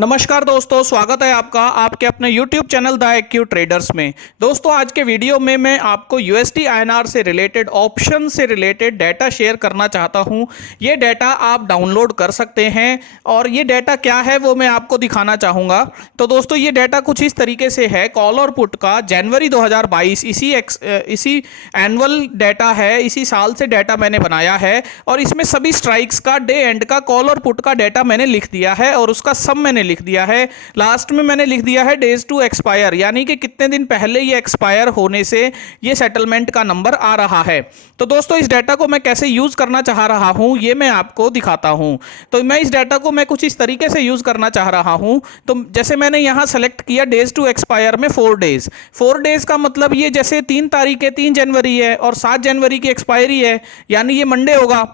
नमस्कार दोस्तों, स्वागत है आपका आपके अपने YouTube channel the AQ traders में। दोस्तों, आज के वीडियो में मैं आपको USD INR से रिलेटेड ऑप्शन से रिलेटेड डाटा शेयर करना चाहता हूं। ये डाटा आप डाउनलोड कर सकते हैं और ये डाटा क्या है वो मैं आपको दिखाना चाहूँगा। तो दोस्तों, ये डाटा कुछ इस तरीके से है। कॉल और पुट का जनवरी 2022 इसी एनुअल डाटा है, इसी साल से डाटा मैंने बनाया है और इसमें सभी स्ट्राइक्स का डे एंड का कॉल और पुट का डाटा मैंने लिख दिया है और उसका सम मैंने लिख दिया है। लास्ट में मैंने लिख दिया है डेज टू एक्सपायर, यानी कि कितने दिन पहले ये एक्सपायर होने से ये सेटलमेंट का नंबर आ रहा है। तो दोस्तों, इस डाटा को मैं कैसे यूज करना चाह रहा हूं ये मैं आपको दिखाता हूं। तो मैं इस डाटा को मैं कुछ इस तरीके से यूज करना चाह रहा हूं। तो जैसे मैंने यहां सेलेक्ट किया डेज टू एक्सपायर में 4 डेज का मतलब ये जैसे 3 तारीख है, 3 जनवरी है और 7 जनवरी की एक्सपायरी है, यानी ये मंडे होगा।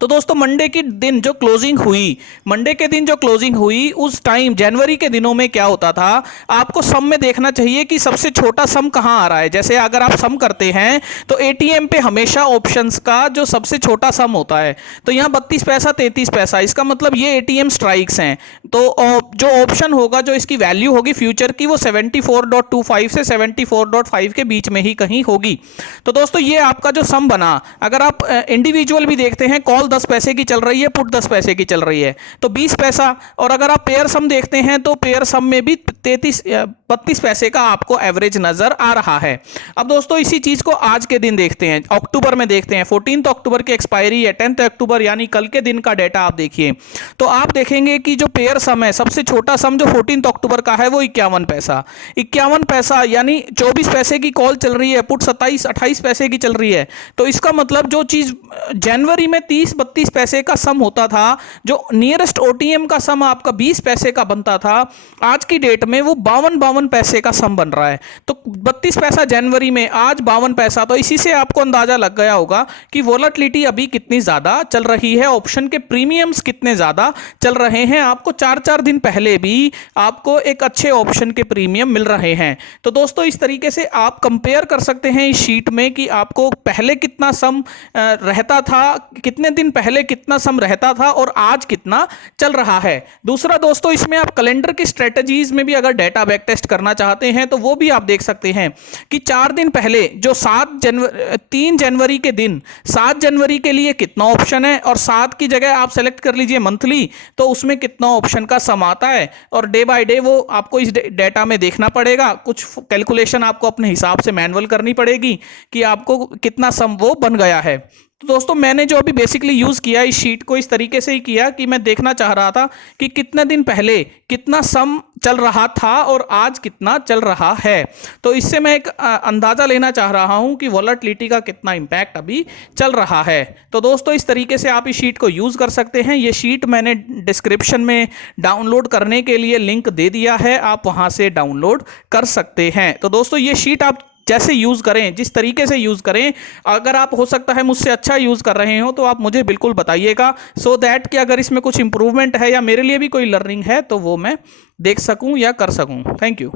तो दोस्तों, मंडे के दिन जो क्लोजिंग हुई उस टाइम जनवरी के दिनों में क्या होता था, आपको सम में देखना चाहिए कि सबसे छोटा सम कहां आ रहा है। जैसे अगर आप सम करते हैं तो एटीएम पे हमेशा ऑप्शंस का जो सबसे छोटा सम होता है, तो यहां 32 पैसा 33 पैसा, इसका मतलब ये एटीएम स्ट्राइक्स हैं। तो जो ऑप्शन होगा, जो इसकी वैल्यू होगी फ्यूचर की, वो 74.25 से 74.5 के बीच में ही कहीं होगी। तो दोस्तों, ये आपका जो सम बना, अगर आप इंडिविजुअल भी देखते हैं, कॉल 10 पैसे की चल रही है, पुट 10 पैसे की चल रही है, तो 20 पैसा। और अगर आप पेयर सम देखते हैं तो पेयर सम में भी 32 पैसे का आपको एवरेज नजर आ रहा है। अब दोस्तों, इसी चीज को आज के दिन देखते हैं, अक्टूबर में देखते हैं। 14 अक्टूबर की एक्सपायरी है, 10 अक्टूबर यानी कल के दिन का डेटा आप देखिए। तो आप देखेंगे कि जो पेयर सम है, सबसे छोटा सम जो 14 अक्टूबर का है वो 51 पैसा, यानी 24 पैसे की कॉल चल रही है, पुट 27-28 पैसे की चल रही है। तो इसका मतलब जो चीज जनवरी में 30-32 पैसे का सम होता था, जो नियरेस्ट ओटीएम का सम आपका 20 पैसे का बनता था, आज की डेट में वो 52 पैसे का सम बन रहा है। तो 32 पैसा जनवरी में, आज 52 पैसा। तो इसी से आपको अंदाजा लग गया होगा कि वोलेटिलिटी अभी कितनी ज्यादा चल रही है, ऑप्शन के प्रीमियम्स कितने ज्यादा चल रहे हैं। आपको 4-4 दिन पहले भी आपको एक अच्छे ऑप्शन के प्रीमियम मिल रहे हैं। तो दोस्तों, इस तरीके से आप कंपेयर कर सकते हैं इस शीट में कि आपको पहले कितना सम रहता था, कितने दिन पहले कितना सम रहता था और आज कितना चल रहा है। दूसरा दोस्तों, इसमें आप कैलेंडर की स्ट्रेटजीज में भी अगर डेटा बैक टेस्ट करना चाहते हैं तो वो भी आप देख सकते हैं कि 4 दिन पहले जो 3 जनवरी के दिन, 7 जनवरी के लिए कितना ऑप्शन है और 7 की जगह आप सेलेक्ट कर लीजिए मंथली, तो उसमें कितना ऑप्शन का सम आता है। और डे बाय डे वो आपको इस डेटा में देखना पड़ेगा, कुछ कैलकुलेशन आपको अपने हिसाब से मैनुअल करनी पड़ेगी कि आपको कितना सम वो बन गया है। तो दोस्तों, मैंने जो अभी बेसिकली यूज किया इस शीट को इस तरीके से ही किया कि मैं देखना चाह रहा था कि कितने दिन पहले कितना सम चल रहा था और आज कितना चल रहा है। तो इससे मैं एक अंदाजा लेना चाह रहा हूं कि वोलेटिलिटी का कितना इंपैक्ट अभी चल रहा है। तो दोस्तों, इस तरीके से आप इस शीट को यूज कर सकते हैं। ये शीट मैंने डिस्क्रिप्शन में डाउनलोड करने के लिए लिंक दे दिया है, आप वहां से डाउनलोड कर सकते हैं। तो दोस्तों, ये शीट आप जैसे यूज करें, जिस तरीके से यूज करें, अगर आप हो सकता है मुझसे अच्छा यूज कर रहे हो तो आप मुझे बिल्कुल बताइएगा, सो दैट कि अगर इसमें कुछ इंप्रूवमेंट है या मेरे लिए भी कोई लर्निंग है तो वो मैं देख सकूं या कर सकूं। Thank you.